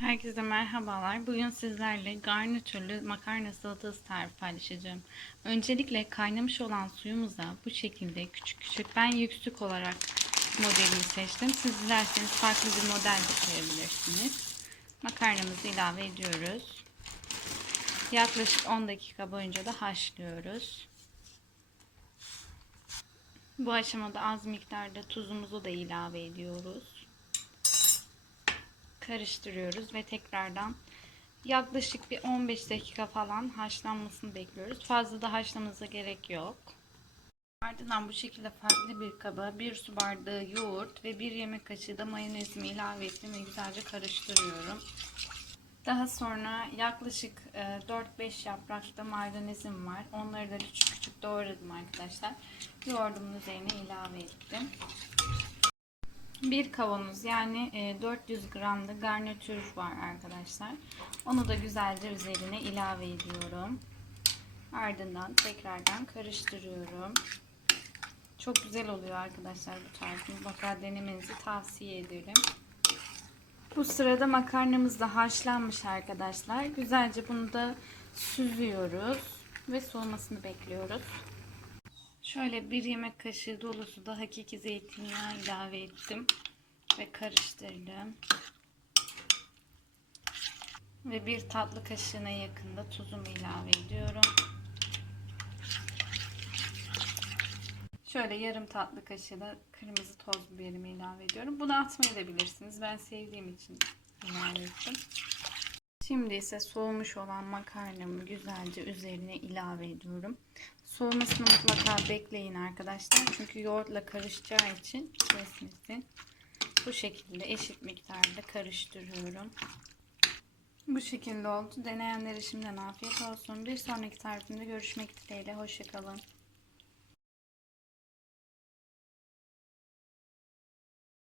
Herkese merhabalar. Bugün sizlerle garnitürlü makarna salatası tarifi paylaşacağım. Öncelikle kaynamış olan suyumuza bu şekilde küçük küçük ben yüksük olarak modelini seçtim. Siz dilerseniz farklı bir model de koyabilirsiniz. Makarnamızı ilave ediyoruz. Yaklaşık 10 dakika boyunca da haşlıyoruz. Bu aşamada az miktarda tuzumuzu da ilave ediyoruz karıştırıyoruz ve tekrardan yaklaşık bir 15 dakika falan haşlanmasını bekliyoruz. Fazla da haşlamanıza gerek yok. Ardından bu şekilde farklı bir kaba bir su bardağı yoğurt ve bir yemek kaşığı da mayonezimi ilave ettim ve güzelce karıştırıyorum. Daha sonra yaklaşık 4-5 yaprakta mayonezim var. Onları da küçük küçük doğradım arkadaşlar. Yoğurdumun üzerine ilave ettim. Bir kavanoz yani e, 400 gram da garnitür var arkadaşlar. Onu da güzelce üzerine ilave ediyorum. Ardından tekrardan karıştırıyorum. Çok güzel oluyor arkadaşlar bu tarifin. Mutlaka denemenizi tavsiye ederim. Bu sırada makarnamız da haşlanmış arkadaşlar. Güzelce bunu da süzüyoruz ve soğumasını bekliyoruz. Şöyle bir yemek kaşığı dolusu da hakiki zeytinyağı ilave ettim ve karıştırdım. Ve bir tatlı kaşığına yakında tuzumu ilave ediyorum. Şöyle yarım tatlı kaşığı da kırmızı toz biberimi ilave ediyorum. Bunu atmayı da bilirsiniz. Ben sevdiğim için ilave ettim. Şimdi ise soğumuş olan makarnamı güzelce üzerine ilave ediyorum. Soğumasını mutlaka bekleyin arkadaşlar. Çünkü yoğurtla karışacağı için kesmesin. Bu şekilde eşit miktarda karıştırıyorum. Bu şekilde oldu. Deneyenlere şimdiden afiyet olsun. Bir sonraki tarifimde görüşmek dileğiyle. Hoşçakalın.